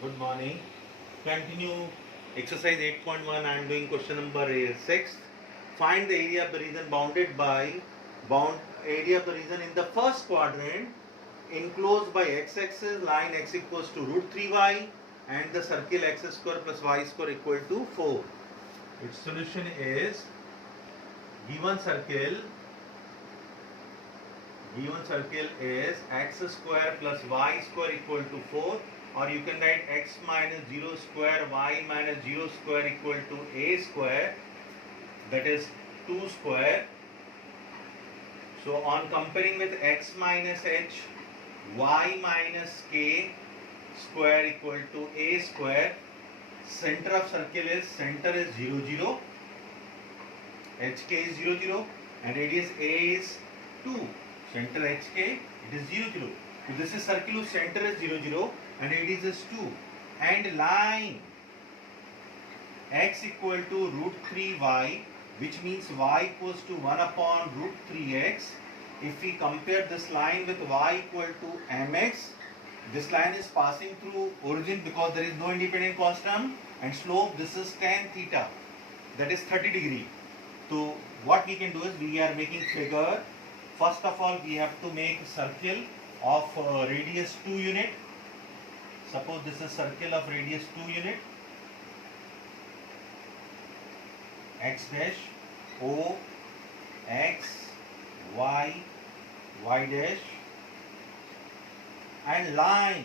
Good morning. Continue exercise 8.1. I am doing question number 6. Find the area of the region bounded by area of the region in the first quadrant enclosed by x-axis, line x equals to root 3y and the circle x square plus y square equal to 4. Its solution is given circle is x square plus y square equal to 4, or you can write x minus 0 square y minus 0 square equal to a square, that is 2 square. So on comparing with x minus h, y minus k square equal to a square, center of circle is 0 0, hk is 0 0 and radius a is 2. Center hk, it is 0 0. So this is circle whose center is 0 0 and radius is 2. And line x equal to root 3y, which means y equals to 1 upon root 3x. If we compare this line with y equal to mx, this line is passing through origin because there is no independent constant, and slope, this is tan theta, that is 30 degree. So what we can do is we are making figure. First of all, we have to make circle of radius 2 unit. Suppose this is circle of radius 2 unit. X dash, O, X, Y, Y dash, and line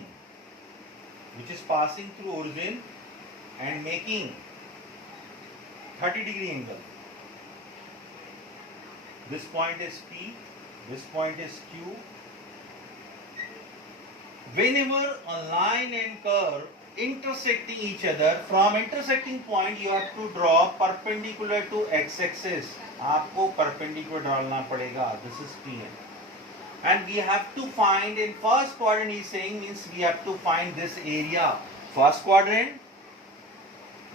which is passing through origin and making 30 degree angle. This point is P, this point is Q. Whenever a line and curve intersecting each other, from intersecting point you have to draw perpendicular to x-axis. आपको perpendicular डालना पड़ेगा. This is clear. And we have to find in first quadrant, he is saying, means we have to find this area. First quadrant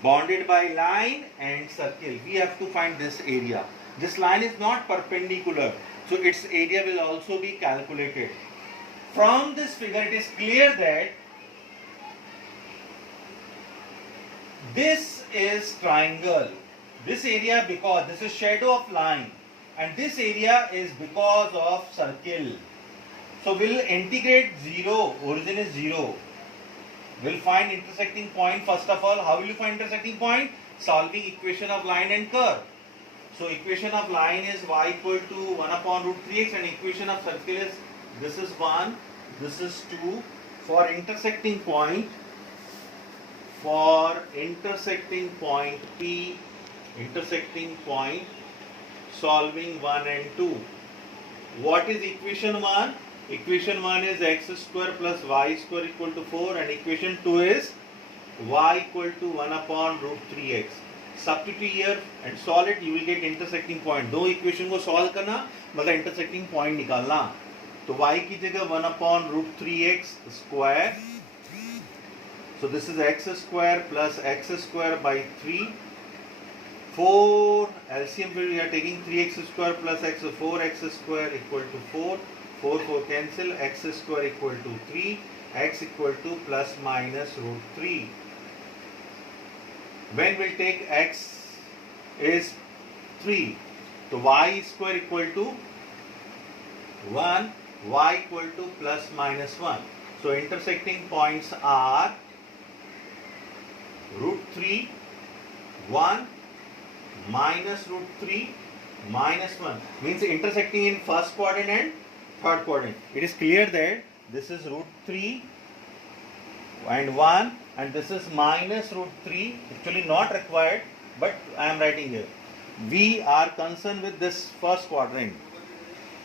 bounded by line and circle. We have to find this area. This line is not perpendicular, so its area will also be calculated. From this figure, it is clear that this is triangle. This area, because this is shadow of line, and this area is because of circle. So we'll integrate 0, origin is 0. We'll find intersecting point first of all. How will you find intersecting point? Solving equation of line and curve. So equation of line is y equal to 1 upon root 3x, and equation of circle is, this is 1, this is 2. For intersecting point P, intersecting point, solving 1 and 2. What is equation 1? Equation 1 is x square plus y square equal to 4, and equation 2 is y equal to 1 upon root 3x. Substitute here and solve it, you will get intersecting point. दो equation को solve करना मतलब intersecting point निकालना. तो y की जगह 1 upon root 3x square. So this is x square plus x square by 3. 4 LCM, we are taking 3x square plus x, 4x square equal to 4. 4 cancel, x square equal to 3, x equal to plus minus root 3. When we'll take x is 3, so y square equal to 1, y equal to plus minus 1. So intersecting points are root 3, 1, minus root 3, minus 1. Means intersecting in first quadrant and third quadrant. It is clear that this is root 3 and 1, and this is minus root 3. Actually not required, but I am writing here. We are concerned with this first quadrant.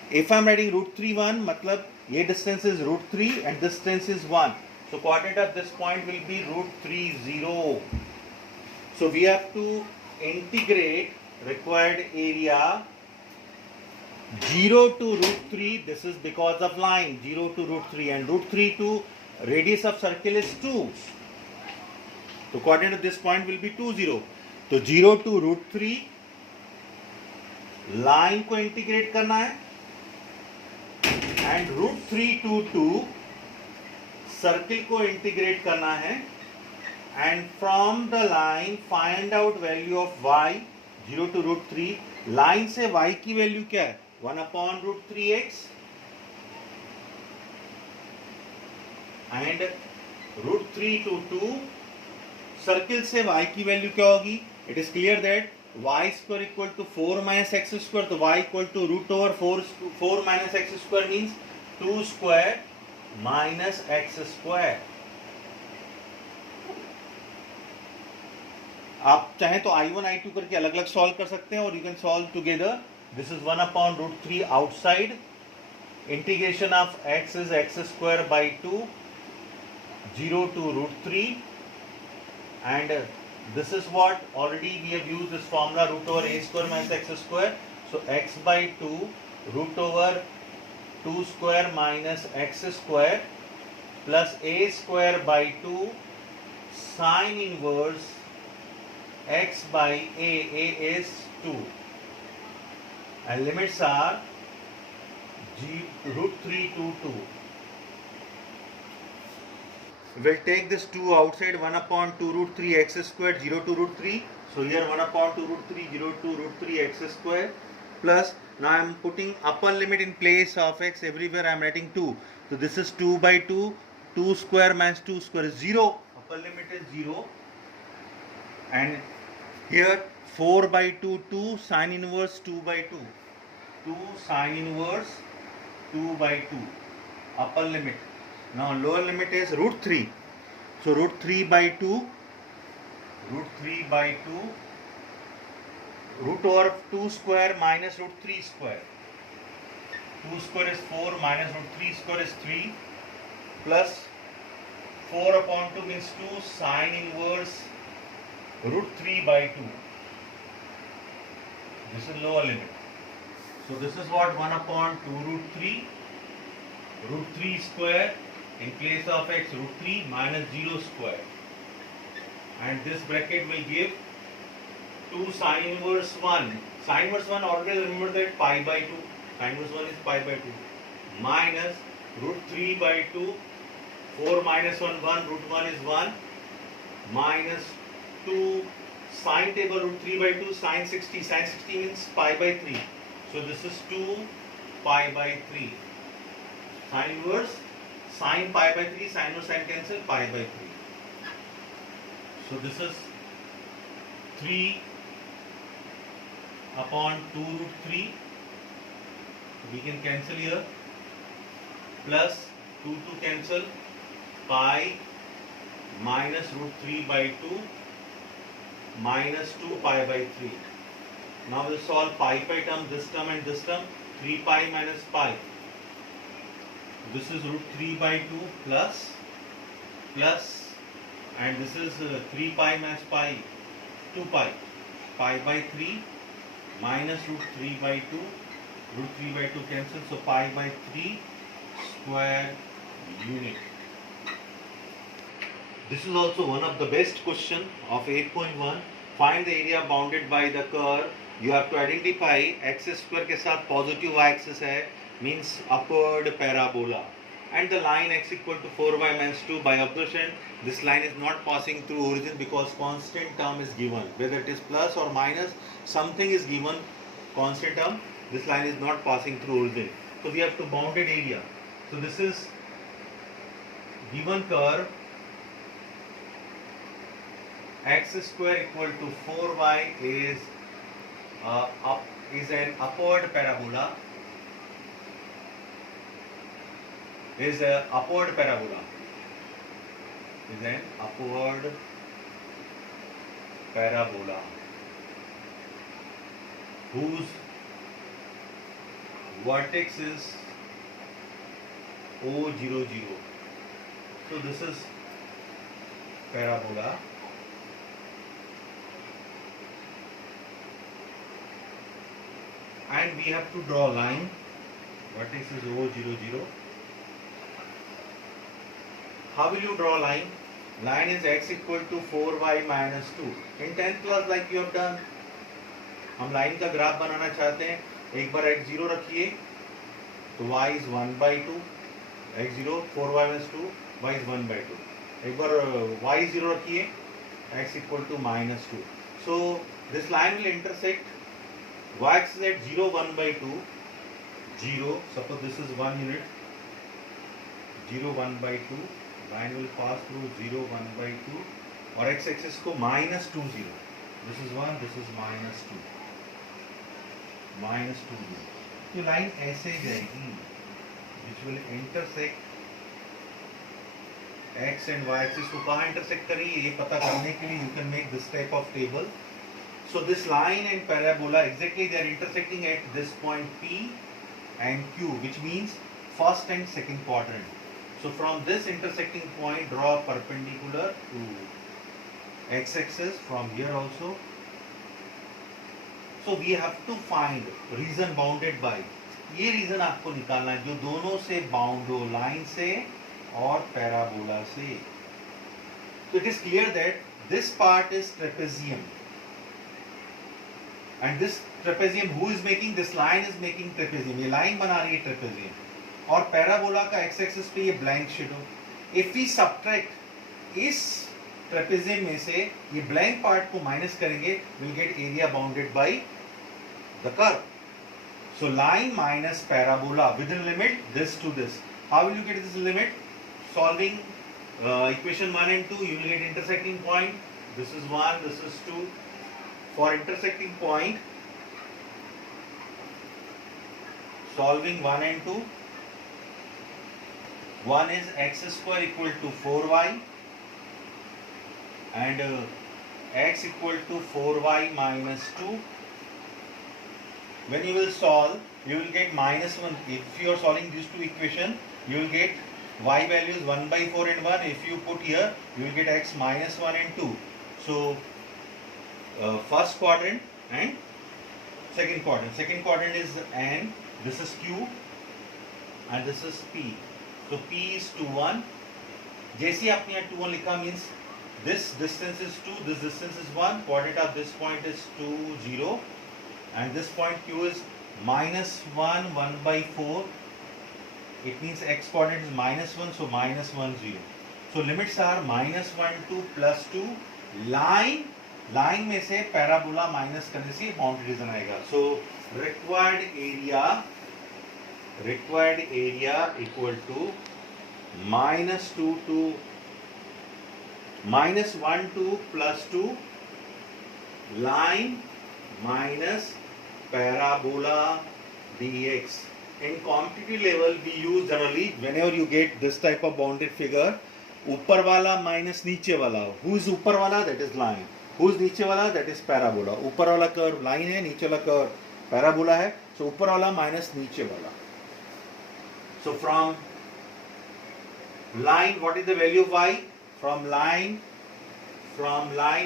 If I am writing root 3 1, matlab ये distance is root 3 and this distance is 1. So coordinate of this point will be root 3 0. So we have to integrate required area 0 to root 3. This is because of line, 0 to root 3, and root 3 to radius of circle is 2. So coordinate of this point will be 2 0. So 0 to root 3, line को integrate करना है, and root 3 to 2 circle को integrate करना है. and from the line find out value of y 0 to root 3. Line से y की value क्या है? 1 upon root 3x and root 3 to 2. Circle से y की वैल्यू क्या होगी? It is clear that y square equal to 4 minus x square, तो y equal to root over 4 minus x square means 2 square minus x square. आप चाहें तो I1 I2 करके अलग अलग सॉल्व कर सकते हैं और you can solve together. This is 1 upon root 3 outside. Integration of x is x square by 2 0 to root 3 and this is what already we have used this formula root over a square minus x square. So x by 2 root over 2 square minus x square plus a square by 2 sine inverse x by a is 2 and limits are root 3 to 2. We'll take this 2 outside. 1 upon 2 root 3 x square 0 to root 3. So here 1 upon 2 root 3 0 to root 3 x square plus, now I am putting upper limit in place of x. Everywhere I am writing 2. So this is 2 by 2. 2 square minus 2 square is 0. Upper limit is 0. And here 4 by 2 2 sine inverse 2 by 2. 2 sine inverse 2 by 2. Upper limit. Now lower limit is root 3. So root 3 by 2. Root 3 by 2. Root over 2 square minus root 3 square. 2 square is 4 minus root 3 square is 3 plus 4 upon 2 means 2 sine inverse root 3 by 2. This is lower limit. So this is what 1 upon 2 root 3. Root 3 square in place of x root 3 minus 0 square. And this bracket will give 2 sine inverse 1. Sine inverse 1, always remember that pi by 2. Sine inverse 1 is pi by 2. Minus root 3 by 2. 4 minus 1, 1. Root 1 is 1. Minus 2 sine table root 3 by 2. Sine 60. Sine 60 means pi by 3. So this is 2 pi by 3. Sine inverse. Sine pi by 3, sine inverse sine cancel, pi by 3. So this is 3 upon 2 root 3. We can cancel here. Plus 2 to cancel. Pi minus root 3 by 2 minus 2 pi by 3. Now we'll solve pi term, this term and this term. 3 pi minus pi. This is root 3 by 2 plus and this is 3 pi minus pi 2 pi by 3 minus root 3 by 2 root 3 by 2 cancel, so pi by 3 square unit. This is also one of the best question of 8.1. Find the area bounded by the curve. You have to identify x square के साथ positive y axis है, means upward parabola, and the line x equal to 4y minus 2. By observation, this line is not passing through origin because constant term is given, whether it is plus or minus, something is given constant term. This line is not passing through origin, so we have to bounded area. So this is given curve x square equal to 4y is an upward parabola. Is an upward parabola whose vertex is O00. So this is parabola and we have to draw line. Vertex is O00. How will you draw line? Line is x equal to 4y minus 2. In 10th class like you have done. हम line का graph बनाना चाहते हैं. एक बार x0 रखिए तो y is 1 by 2. x0 4y minus 2, y is 1 by 2. एक बार y0 रखिए x equal to minus 2. So this line will intersect y-axis at 0, 1 by 2, 0, suppose this is 1 unit, 0, 1 by 2, line will pass through 0, 1 by 2 और x-axis को minus 2, 0. This is 1, this is minus 2, minus 2, 0. तो line ऐसे जाएगी which will intersect x and y axis को कहाँ intersect करेगी ये पता करने के लिए you can make this type of table. So this line and parabola exactly they are intersecting at this point P and Q, which means first and second quadrant. So from this intersecting point draw a perpendicular to x-axis from here also. So we have to find region bounded by, ये reason आपको निकालना है जो दोनों से bound हो, line से और पैराबोला से. So it is clear that this part is trapezium, and this trapezium who is making, this line is making trapezium, ये लाइन बना रही है trapezium, और पैराबोला का x एक्सिस पे ये blank shadow. If we subtract इस trapezium में से ये ब्लैंक पार्ट को माइनस करेंगे, we'll get area bounded by the curve. So line minus parabola within limit this to this. How will you get this limit? Solving equation 1 and 2, you will get intersecting point. This is 1, this is 2. For intersecting point, solving 1 and 2, 1 is x square equal to 4y and x equal to 4y minus 2. When you will solve, you will get minus 1. If you are solving these two equations, you will get y values 1 by 4 and 1. If you put here, you will get x minus 1 and 2. So first quadrant and second quadrant. Second quadrant is N, this is Q and this is P. So P is 2, 1. जैसे आपने यहाँ 2, 1 लिखा means this distance is 2, this distance is 1. Coordinate of this point is 2, 0. And this point Q is minus 1, 1 by 4. It means x coordinate is minus 1, so minus 1, 0. So limits are minus 1, 2, plus 2. Line में से parabola minus करने से boundary region आएगा. So required area equal to minus 2 to minus 1, 2 plus 2 line minus parabola dx. In competitive level we use generally whenever you get this type of bounded figure, ऊपर वाला minus नीचे वाला. Who is ऊपर वाला? That is line. Who is नीचे वाला? That is parabola. ऊपर वाला curve line है, नीचे वाला curve parabola है. So ऊपर वाला minus नीचे वाला. So from line, what is the value of y? From line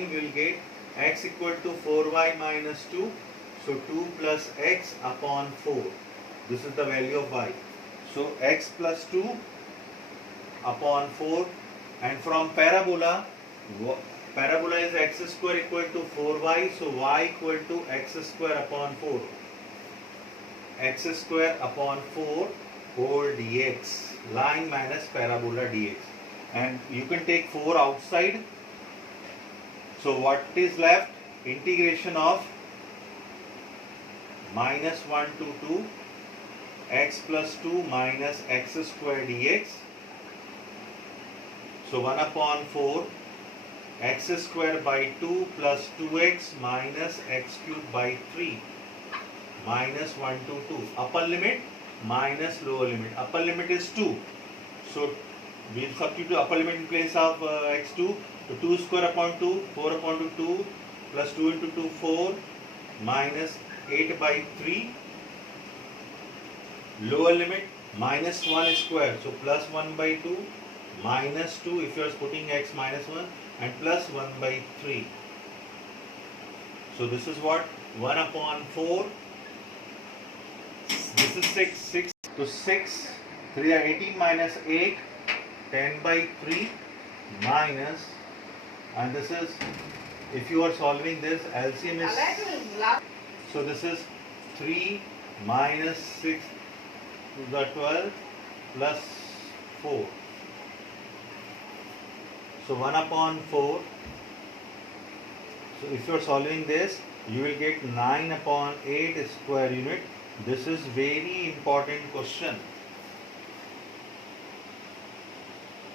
we will get x equal to 4y minus 2. So 2 plus x upon 4. This is the value of y. So x plus 2 upon 4. And from parabola is x square equal to 4y. So y equal to x square upon 4. X square upon 4 whole dx. Line minus parabola dx. And you can take 4 outside. So what is left? Integration of minus 1 to 2 x plus 2 minus x square dx. So 1 upon 4 x square by 2 plus 2x minus x cube by 3 minus 1 to 2. Upper limit minus lower limit. Upper limit is 2. So we will substitute upper limit in place of x2. So 2 square upon 2, 4 upon 2 plus 2 into 2, 4 minus 8 by 3. Lower limit minus 1 square. So plus 1 by 2 minus 2 if you are putting x minus 1 and plus 1 by 3. So this is what? 1 upon 4. This is 6. 6. So 6. 3 are 18 minus 8. 10 by 3 minus, and this is, if you are solving this, LCM is, so this is 3 minus 6 to the 12 plus 4. So 1 upon 4 So if you are solving this, you will get 9 upon 8 square unit. This is very important question.